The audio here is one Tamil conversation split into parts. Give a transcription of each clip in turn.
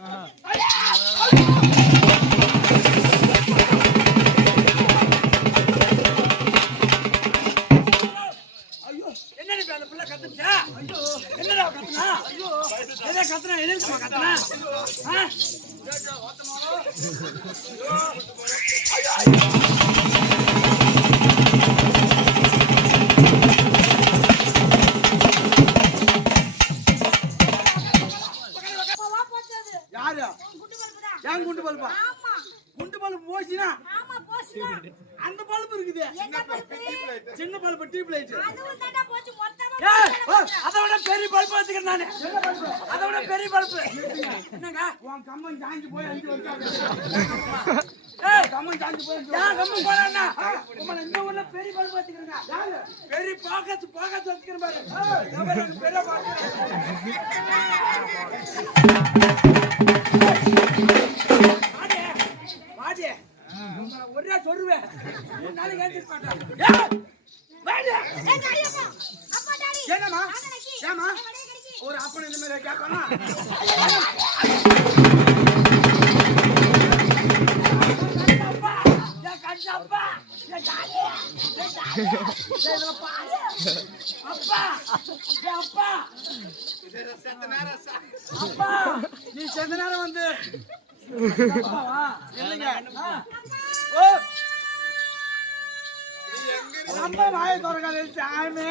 ஐயோ என்னடி அந்த புள்ள கத்துச்சா? ஐயோ என்னடா கத்துனா? ஐயோ எதை கத்துனா? எதுக்கு கத்துனா? யாரு? ஏன் குண்டு பல்பா? குண்டு பல்பு போச்சுனா? அந்த பல்பு இருக்குது. சின்ன பல்பு டியூப் லைட். அதோட பெரிய பல்பு வச்சுக்கிறேன் நானு. அதோட பெரிய பல்பு. என்னங்க? உன் கம்மன் சாஞ்சி போய் அஞ்சு வருஷம். கம்மன் சாஞ்சி போய் கம்மன் போறான்னா இந்த ஊர்ல பெரிய பல்பு வச்சுக்கிறேங்க. பெரிய பாக்கத்து வச்சுக்கிறேன் பாரு. பெரிய பாக்கத்து ஒரே சொல்லுவேன். நாளைக்கு ஏற்றிட்டு என்னமா ஏமா ஒரு அப்பன் இந்த மாதிரி கேட்கணும். நீ செத்த நேரம் வந்து ரொம்ப வாய திறக்காத சாமி.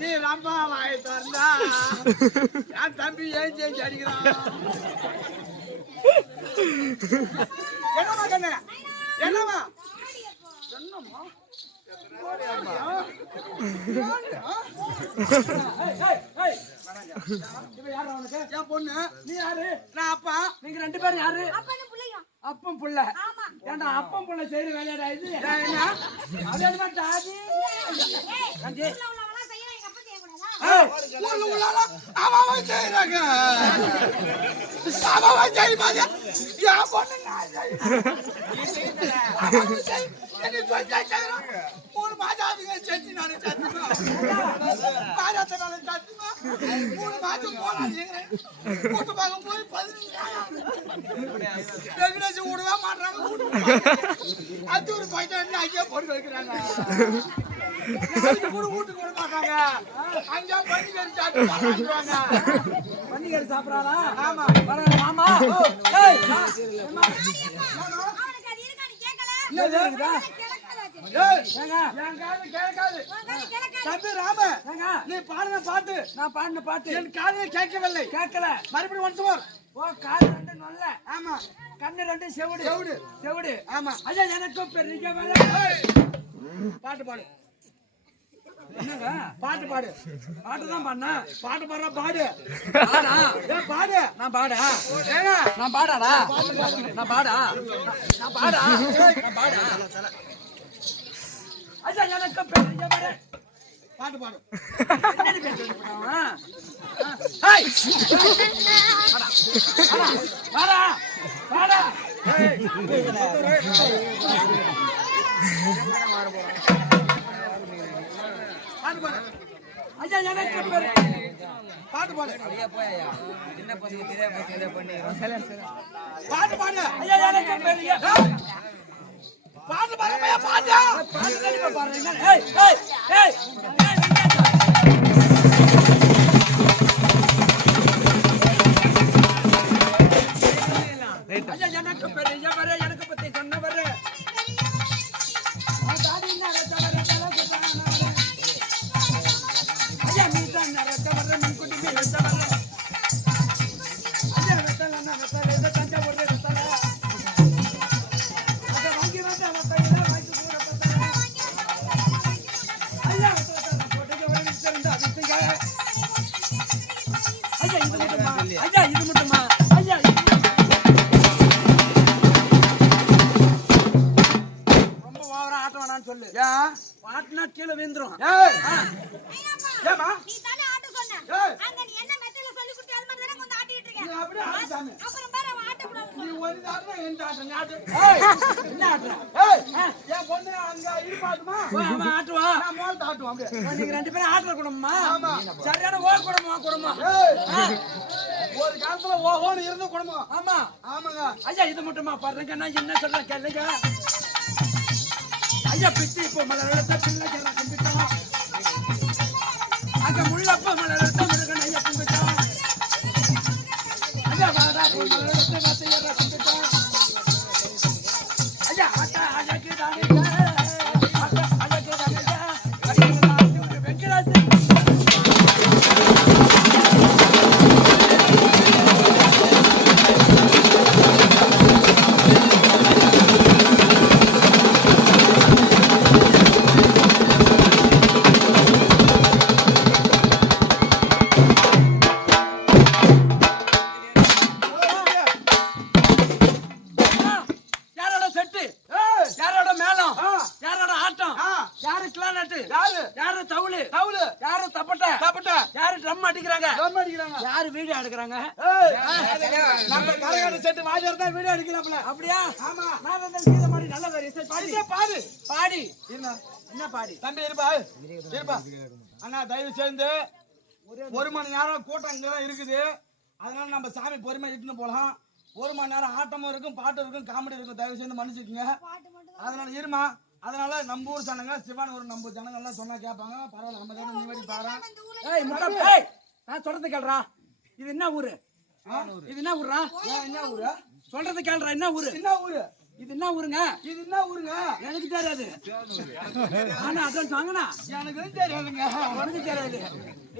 நீ ரொம்ப வாய திறந்தா என் தம்பி ஏன் செஞ்சு அடிக்கிறான். என்னமா கண்ணு? என்னமா என்னமா என் பொண்ணு. நீ யாரு? நான் அப்பா. நீங்க ரெண்டு பேரும் யாரு? அப்பம் புள்ள. ஏண்டா அப்பம் புள்ள செய்யற வேலையாடா இது? அது என்ன டாடி? அவன் செய்யறாங்க. அவன் செய்வாங்க. என் பொண்ணு மூணு மாதம் செஞ்சு நானு சத்துமா. மாதத்தை நானு சத்துமா. 3 மாதம் போனாங்க. கூட்டு பார்க்க போய் 15 விடவே மாட்டாங்க. அது ஒரு பைசா அங்கேயே போட்டு வைக்கிறாங்க. கூட வீட்டுக்கு விட மாட்டாங்க. அங்கே பன்னிக்கறி சாப்பிடுவாங்க. பன்னிக்கறி சாப்பிடறானா? ஆமா. ஆமா. நீ பாடுன பாட்டு நான் பாடின பாட்டு என் காதில் கேட்கவில்லை. கேட்கல. மறுபடியும் ஒன்ஸ் மோர். ஓ காது ரெண்டு நல்ல. ஆமா. கண்ணு ரெண்டு செவுடு. செவுடு. செவுடு. ஆமா. ஐயா எனக்கும் பெரிய வேலை. பாட்டு பாடு. என்னங்க பாட்டு பாடு. பாட்டு தான் பாடுனா. பாட்டு பாடுறா பாடு. பாடா. ஏய் பாடு. நான் பாடா. ஏங்க நான் பாடாடா. நான் பாடா. நான் பாடா. நான் பாடா. ஐயா எனக்கு பெரிய வேலை. பாட்டு பாடு. என்னடி பேசுறீங்க? ஹேய். பாடா. பாடா. ஏய். பாட்டு பாடு. ஐயா எனக்கு பாட்டு பாடு. ஐயா போயா. சின்ன பசங்க தெரியாம பசங்க பண்ணிரோம். பாட்டு பாடு. ஐயா எனக்கு பெரிய பாட்டு பாடுமையா பாட்டு. பாட்டு கண்டிப்பா பாடுறீங்க. ஏய் ஏய் ஏய். ஐயா எனக்கு பெரிய வர எனக்கு பத்தி சொன்னவர். தாடி நரச்சவர தலகுதான. ஐயா மீதான் நரச்சவர முன்குட்டி மீச்சவர. ஐயா ரத்தல நரச்சவர தஞ்சவர ரத்தல. அத வாங்கி வந்த வத்தையில வாங்கி கூட பத்தல. ஐயா ரத்தல போட்டு வர நிச்சயண்டா விட்டுங்க. ஐயா இது மட்டுமா? ஐயா இது மட்டுமா? ஐயா சொல்லு. ஆட்டனா கீழே விழுந்துரும். ஏமா நீ தானே ஆட்ட சொன்ன. அங்க நீ என்ன மெத்தல சொல்லி குட்டி அது மாதிரி தான கொஞ்சம் ஆட்டிட்டு இருக்க. நீ அப்படியே ஆட்டாமே. அப்புறம் பாரு அவன் ஆட்ட கூடாது. நீ ஒரு ஆட்டனா என்ன ஆட்ட நீ ஆட்டு. என்ன ஆட்டற? ஏன் பொண்ணு அங்க இருப்பாதுமா? அவன் ஆட்டுவா. நான் மோல் ஆட்டுவான் அப்படியே. நீங்க ரெண்டு பேரும் ஆட்டற கூடமா? ஆமா. சரியான ஓ கூடமா. ஒரு காலத்துல ஓஹோன்னு இருந்த குடும்பம். ஆமா ஆமாங்க ஐயா. இது மட்டுமா பாருங்க, நான் என்ன சொல்றேன் கேளுங்க ஐயா. பிச்சு இப்போ மலர்த்த பிள்ளை கும்பிட்டோம், அங்க முள்ளப்ப மலர்த்த முருகன் ஐயா கும்பிட்டோம், ஐயா வாடா மலர்த்த வாத்தையா கும்பிட்டோம் ஐயா. ஆட்டா அழகு தானே யாரு வீடியோ எடுக்கிறாங்க? நம்ம கரகாட்ட செட்டு வாஜர் தான் வீடியோ எடுக்கலாம்ல. அப்படியே ஆமா. நான் வந்து கீத மாதிரி நல்ல வரிசை பாடி பாடு பாடி என்ன பாடி தம்பி இருப்பா இருப்பா அண்ணா. தயவு செய்து ஒரு மணி நேரம் கூட்டம் இங்கதான் இருக்குது. அதனால நம்ம சாமி பொறுமையா இட்டுன்னு போலாம். ஒரு மணி நேரம் ஆட்டமும் இருக்கும், பாட்டு இருக்கும், காமெடி இருக்கும். தயவு செய்து மன்னிச்சுக்கங்க. அதனால இருமா. அதனால நம்ம ஊர் ஜனங்க சிவான் ஒரு நம்ம ஜனங்க எல்லாம் சொன்னா கேட்பாங்க. பரவாயில்ல, நம்ம ஜனம் நீ பாரு. நான் சொல்றது கேள்றா. இது என்ன ஊரு? இது என்ன ஊரா? என்ன ஊரு சொல்றது கேள்றா. என்ன ஊரு? என்ன ஊரு? இது என்ன ஊருங்க? இது என்ன ஊருங்க? எனக்கு தெரியாது. ஆனா அதான் சொன்னா எனக்கு தெரியாதுங்க. உனக்கு தெரியாது.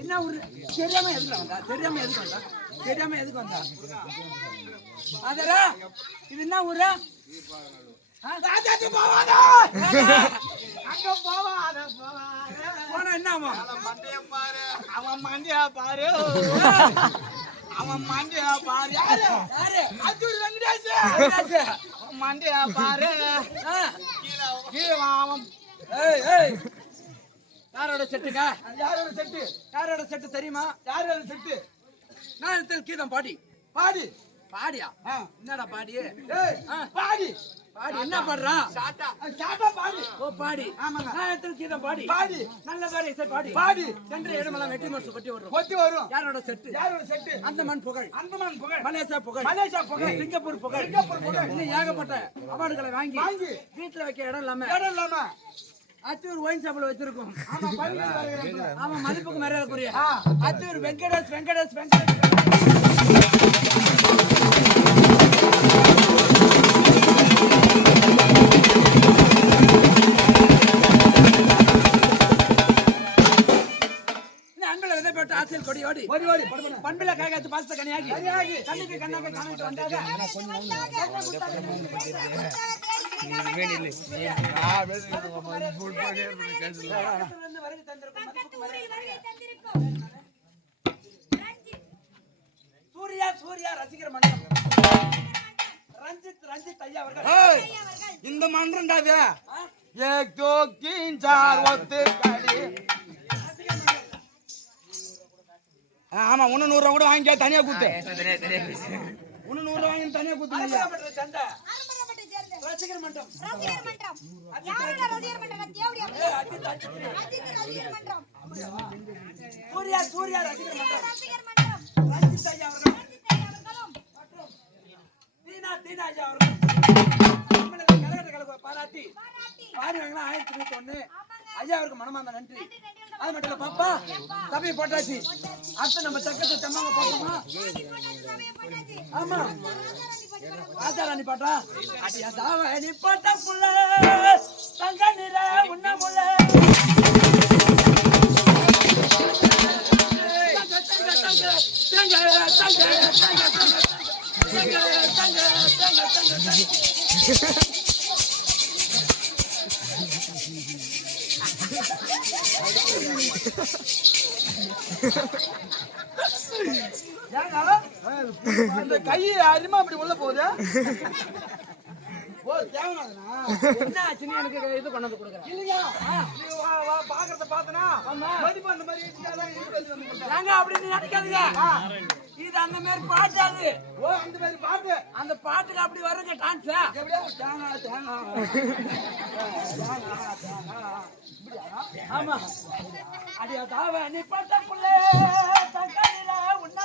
என்ன ஊரு? தெரியாம எதுக்கு வந்தா? தெரியாம எதுக்கு வந்தா? தெரியாம எதுக்கு வந்தா? அதரா இது என்ன ஊரு? ராஜாஜி போவாத அங்க போவாத போனா என்ன ஆகும்? பாரு அவன் மண்டியா பாரு. அவன் மண்டியா பாரு. யாரு? யாரு? அஜூர் வெங்கடேஷ். மண்டியா பாரு. கீழே அவன். ஏய் ஏய் யாரோட செட்டுங்க? யாரோட செட்டு? யாரோட செட்டு தெரியுமா? யாரோட செட்டு? நான் கீதம் பாடி பாடி பாடியா? என்னடா பாடி? பாடி பாடி என்ன பாடுறான்? சாட்டா பாடி. ஓ பாடி. ஆமாங்க. நான் எத்தனை கீதம் பாடி பாடி நல்ல வேற இசை பாடி பாடி சென்ற இடமெல்லாம் வெட்டி மரசு கொட்டி வரும் கொட்டி வரும். யாரோட செட்டு? யாரோட செட்டு? அந்தமான் புகழ். அந்தமான் புகழ். மலேசியா புகழ். மலேசியா புகழ். சிங்கப்பூர் புகழ். சிங்கப்பூர் புகழ். இன்னும் ஏகப்பட்ட அவார்டுகளை வாங்கி வாங்கி வீட்டுல வைக்க இடம் இல்லாம அத்தூர் ஒயின் ஷாப்ல வச்சிருக்கோம். ஆமா மதிப்புக்கு மரியாதைக்குரிய அத்தூர் வெங்கடேஷ் வெங்கடேஷ் வெங்கடேஷ். ஆசிரியர் கொடி ஓடி ஓடி ஓடி பண்பில காய்காத்து பாசத்தை கனியாகி கண்ணுக்கு கண்ணாக காணிட்டு வந்தாங்க. சூர்யா சூர்யா ரசிகர் மன்றம் ரஞ்சித் ரஞ்சித் ஐயா அவர்கள். இந்த மன்றம்டாது ஏக் தோ தீன் சார் ஒத்து கடி. ஆமா ஒன்னு 100 ரூபா கூட வாங்கி தனியா கூத்து. ஒன்னு 100 ரூபா வாங்கி தனியா கூத்து. ரசிகர் மன்றம் ரசிகர் மன்றம் யாரோட ரசிகர் மன்றம்? தேவடி ரசிகர் மன்றம். சூர்யா சூர்யா ரசிகர் மன்றம் ரசிகர் மன்றம். ரஞ்சித் ஐயா அவர்கள். ரஞ்சித் ஐயா அவர்களும் மற்றும் தீனா தீனா ஐயா அவர்கள் நம்மள கலகட்ட கலக பாராட்டி பாருங்களா 1901 ஐயா அவருக்கு மனமார்ந்த நன்றி. அது மட்டும் இல்ல பாப்பா சபையை போட்டாச்சு. அடுத்து நம்ம சக்கத்தை தம்மாங்க போட்டோமா? ஆமா ராஜாராணி பாட்டா அடியா தாவ நீ பாட்ட புள்ள தங்க நிற உன்ன முள்ள அந்த கை அருமா அப்படி உள்ள போகுது. எனக்கு இது கொண்டாந்து கொடுக்குறேன் இல்லையா? பாக்குறத பாத்தனா அந்த மாதிரி அப்படின்னு நினைக்காதீங்க. இது அந்த மாதிரி பாட்டாது. ஓ அந்த மாதிரி பாட்டு. அந்த பாட்டுக்கு அப்படி வருங்க டான்ஸ். ஆமா அடியா தாவ நீ பாட்ட புள்ள தங்கையில உன்ன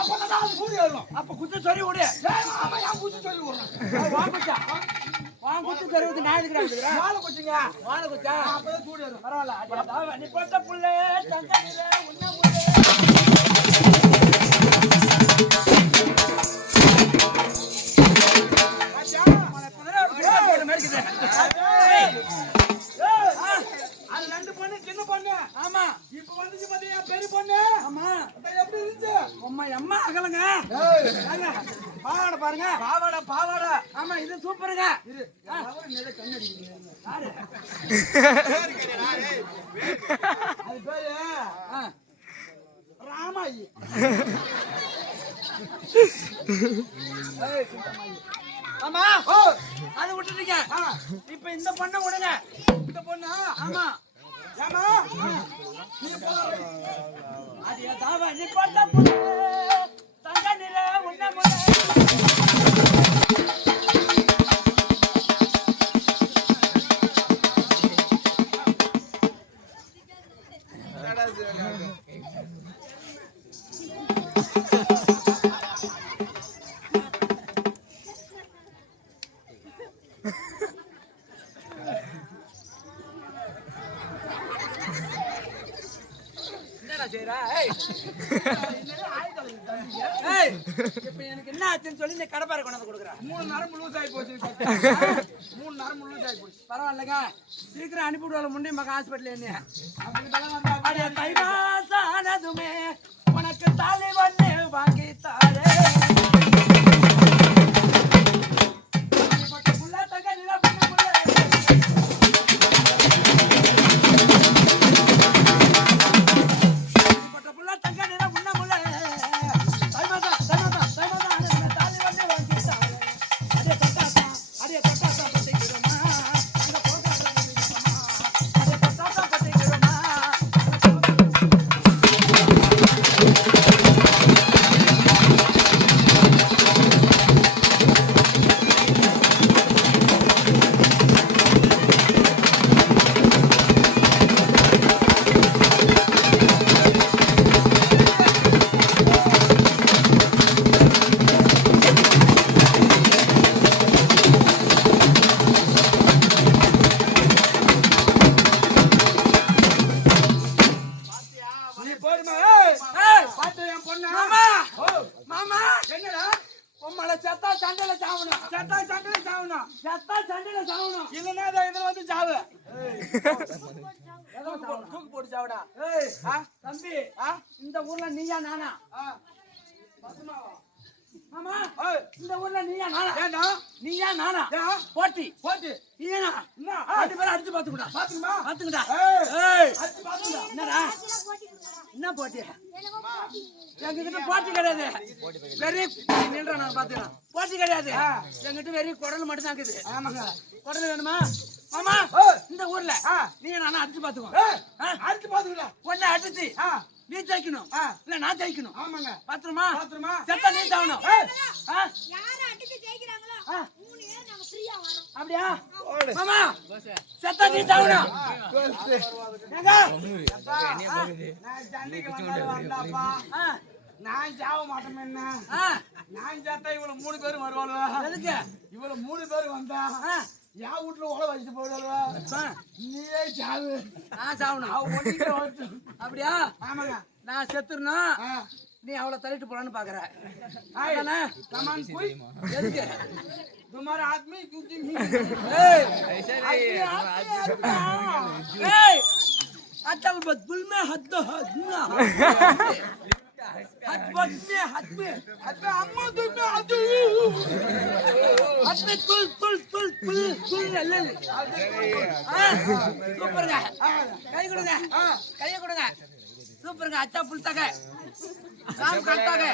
அப்பதான் சூடு ஏறும். அப்ப குத்து சொல்லி விடு. ஆமா ஏன் குத்து சொல்லி விடுறேன்? வாங்குச்சா வாங்குச்சு தருவது நான் இருக்கிறேன். வாழை குச்சிங்க வாழை குச்சா அப்பதான் சூடு ஏறும். பரவாயில்ல நீ போட்ட புள்ள தங்கனில உன்ன அது ரெண்டு பொண்ணு சின்ன பொண்ணு. ஆமா இப்ப வந்துச்சு பாத்தீங்க பெரிய பொண்ணு. ஆமா எப்படி இருந்துச்சு? அம்மா அம்மா அகலங்க பாவாடை பாருங்க. பாவாடை பாவாடை. ஆமா இது சூப்பருங்க. கண்ணடி அது பேரு ராமாயி. ஆமா அது விட்டுட்டீங்க. இப்ப இந்த பொண்ணை விடுங்க. இந்த பொண்ணா? ஆமா ஏமா அது தாவா நீ போட்ட புள்ள தங்க நிற உன்ன முறை எனக்கு என்ன ஆச்சுன்னு சொல்லி இந்த கடப்பாரை கொண்டாந்து கொடுக்குறேன். 3 நரம்பு லூஸ் ஆகி போச்சு. 3 நரம்பு லூஸ் ஆகி போச்சு. பரவாயில்லைங்க சீக்கிரம் அனுப்பிவிடுவாங்க முன்னே மக ஹாஸ்பிட்டல். என்ன தை மாசானதுமே உனக்கு தாலி ஒண்ணு வாங்கி தாரே இந்த ஊர்ல நீயா நானா? மாமா இந்த ஊர்ல நீயா நானா? ஏண்டா நீயா நானா? போட்டி போட்டி நீயா என்ன ரெண்டு பேரும் அடிச்சு பாத்துக்குடா. பாத்துக்குமா பாத்துக்குடா. ஏய் அடிச்சு பாத்துடா. என்னடா என்ன போட்டி? எங்ககிட்ட போட்டி கிடையாது. வெறி நில்றா நான் பாத்துறேன். போட்டி கிடையாது எங்ககிட்ட. வெறி குடல் மட்டும் தான் இருக்குது. ஆமாங்க குடல் வேணுமா? மாமா இந்த ஊர்ல நீ நானா அடிச்சு பாத்துக்கோ. அடிச்சு பாத்துக்கல ஒண்ணு அடிச்சு நீ ஜெயிக்கணும் இல்ல நான் ஜெயிக்கணும். ஆமாங்க பாத்துருமா பாத்துருமா செத்தா நீ சாவணும். யார அடிச்சு ஜெயிக்கறாங்களோ 3 பேர் நாங்க ஃப்ரீயா வரோம். அப்படியே மாமா செத்தா நீ சாவணும். ஏங்க நான் ஜல்லிக்கு வந்தாப்பா நான் சாவ மாட்டேன். என்ன நான் செத்தா இவள 3 பேர் வருவாளுவா? எதுக்கு இவள 3 பேர் வந்தா யா வீட்டுல ஓட வச்சு போடுவா? நீயே சாவு நான் சாவணும். அப்படியா? ஆமாங்க நான் செத்துறணும் நீ அவளை தள்ளிட்டு போலான்னு பாக்குற. எதுக்கு तुम्हारा आदमी क्योंकि अटल बदबुल में हद हदना हद बद में हद में अम्मा तुम में हद हद में तुल तुल तुल तुल तुल ले சூப்பர் கை கொடுங்க கையை கொடுங்க. சூப்பர் அச்சா புல்தாங்க काम करता है.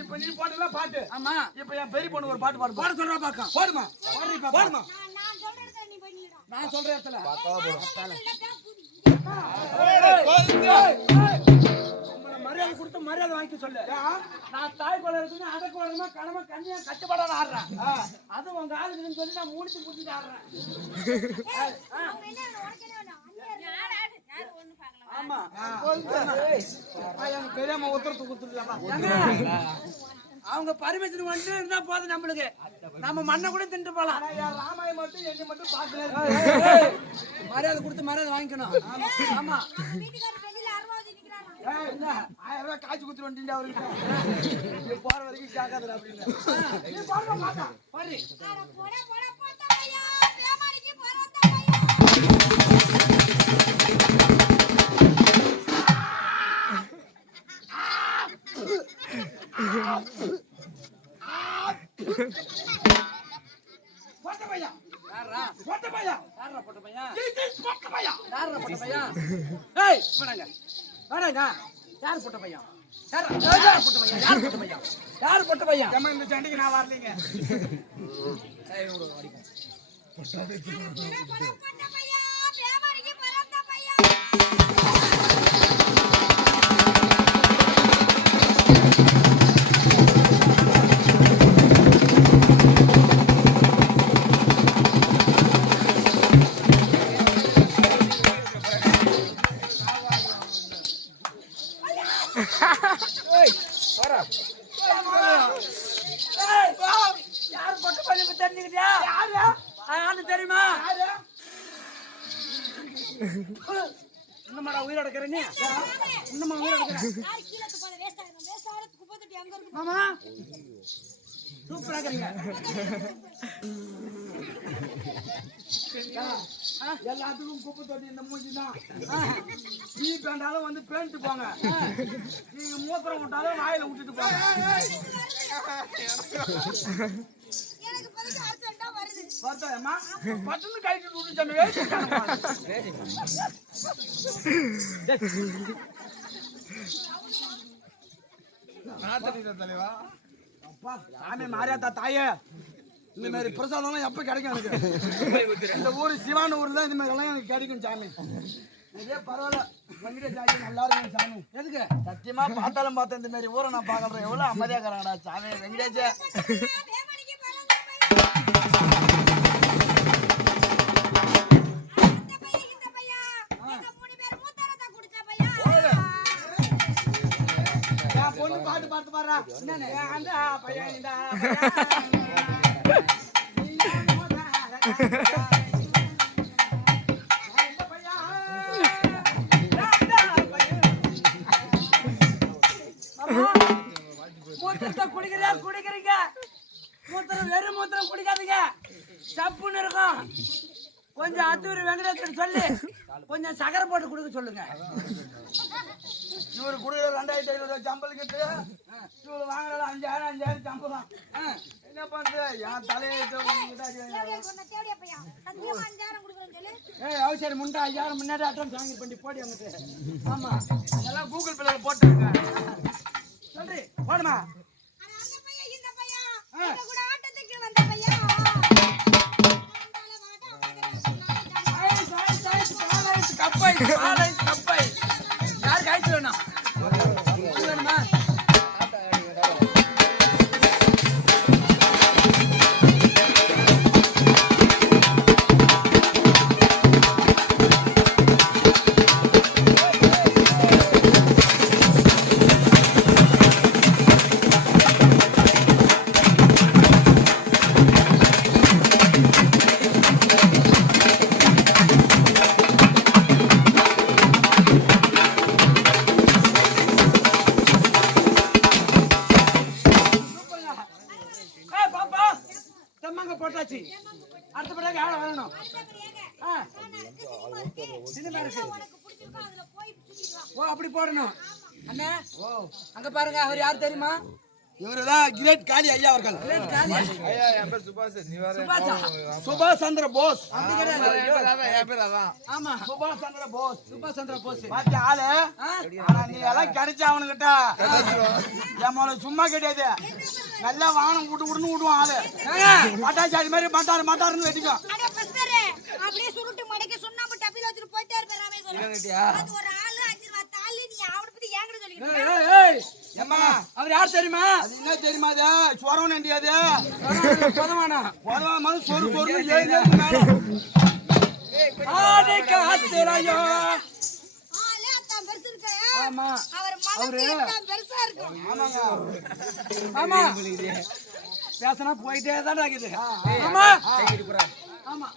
இப்ப நீ பாடுல பாட்டு. ஆமா இப்ப என் பெரிய பொண்ணு ஒரு பாட்டு பாடு. பாட சொல்றா பாக்க. பாடுமா பாடுமா. நான் சொல்ற இடத்துல நீ பண்ணிடா. நான் சொல்ற இடத்துல மரியாதை கொடுத்து மரியாதை வாங்கி சொல்லு. நான் தாய் கொலை இருக்குன்னு அதற்கு வரமா கடமை கண்ணியா கட்டுப்பாடாத ஆடுறேன். அது உங்க ஆளுக்குன்னு சொல்லி நான் மூடிச்சு புடிச்சிட்டு ஆடுறேன். ஆமா பெரியம்மா உத்தரத்து கொடுத்துருக்காமா அவங்க பர்மிஷன் வந்து இருந்தா போதும் நம்மளுக்கு நம்ம மண்ணை கூட தின்ட்டு போலாம் ராமாய மட்டும் என்னை மட்டும் பாத்து மரியாதை கொடுத்து மரியாதை வாங்கிக்கணும் ஆமா 1000 ரூபாய் காய்ச்சி குத்துட்டு வந்துட்டு அவருக்கு போற வரைக்கும் கேட்காது அப்படின்னு யாரு போட்ட பையன் இந்த சண்டைக்கு நான் வரலீங்க யார் பொட்டு பையன் தெரிஞ்சுக்கிட்டியா தெரியுமா இன்னும்டா உயிரோட இருக்கிறேன்னு இன்னுமா உயிரோட மாமா சூப்பரா இருக்கிறீங்க எல்லாத்துக்கும் குப்பை தொட்டி இந்த மூஞ்சி தான் நீ பேண்டாலும் வந்து பேண்ட்டு போங்க நீங்க மூத்திரம் விட்டாலும் வாயில விட்டுட்டு போங்க வருதாம்மா பட்டுன்னு கழிட்டு விட்டு தலைவா அப்பா சாமி மாரியாத்தா தாயே இந்த மாதிரி பிரசாதம் எப்ப கிடைக்கும் எனக்கு இந்த ஊரு சிவான ஊர்ல இந்த மாதிரி எல்லாம் எனக்கு கிடைக்கும் சாமி இதே பரவாயில்ல வெங்கடேஷ் நல்லா இருக்கும் சாமி எதுக்கு சத்தியமா பார்த்தாலும் பார்த்தேன் இந்த மாதிரி ஊரை நான் பாக்குறேன் எவ்வளவு அமைதியா இருக்கிறாங்கடா சாமி வெங்கடேஷ் பொண்ணு பாட்டு பாட்டு பாடுறா அந்த பையன் இந்த குடிக்கிறீங்க மூத்திரம் வெறும் மூத்திரம் குடிக்காதீங்க சப்புன்னு இருக்கும் கொஞ்சம் அத்தூரி வெங்கடேசன் சொல்லி கொஞ்சம் சக்கரை போட்டு கொடுக்க சொல்லுங்க இவரு குடுக்கிற 2500 சம்பளம் கிட்டு இவரு வாங்குறது 5000 சம்பளம் என்ன பண்ற என் தலையை அவசரம் முண்டா 5000 முன்னாடி அட்வான்ஸ் வாங்கி பண்ணி போடி வந்துட்டு ஆமா அதெல்லாம் கூகுள் பேல போட்டுருங்க சொல்றி போடுமா கப்பை கப்பை யாருக்கு ஆயிடுச்சு வேணும் வேணுமா போட்டாச்சு அடுத்தபடியாக யாரை வரணும் ஓ அப்படி போடணும் அண்ணா அங்க பாருங்க அவர் யார் தெரியுமா இவருதான் கிரேட் காளி ஐயா அவர்கள் கிரேட் காளி ஐயா என் பேர் சுபாஷ் நீ வர சுபாஷ் சந்திர போஸ் அப்படி கிடையாது என் பேர் அதான் ஆமா சுபாஷ் சந்திர போஸ் பாத்தி ஆளு ஆனா நீ எல்லாம் கிடைச்சா அவனுக்கிட்ட ஏமால சும்மா கிடையாது நல்லா வானம் விட்டு விட்டுன்னு விடுவான் ஆளு பட்டாச்சு அது மாதிரி மாட்டாருன்னு வெட்டிக்கும் அப்படியே சுருட்டு மடக்கி சுண்ணாம்பு டப்பில வச்சிட்டு போயிட்டே இருப்பாரு ராமேஸ்வரம் அது ஒரு ஆளு 5 ரூபாய் தாலி நீ அவனை பத்தி ஏங்கட சொல்லிட்டு ஏம்மா அவர் யார் தெரியுமா அது என்ன தெரியுமா அது சோரவன் என்றியாது பதவானா மது சொரு ஏய் மேல ஆடி காத்துறாயோ ஆலே ஆமா அவர் மனசு என்ன பெருசா இருக்கும். ஆமா பேசனா போயிட்டே தான் இருக்குது. ஆமா ஆமா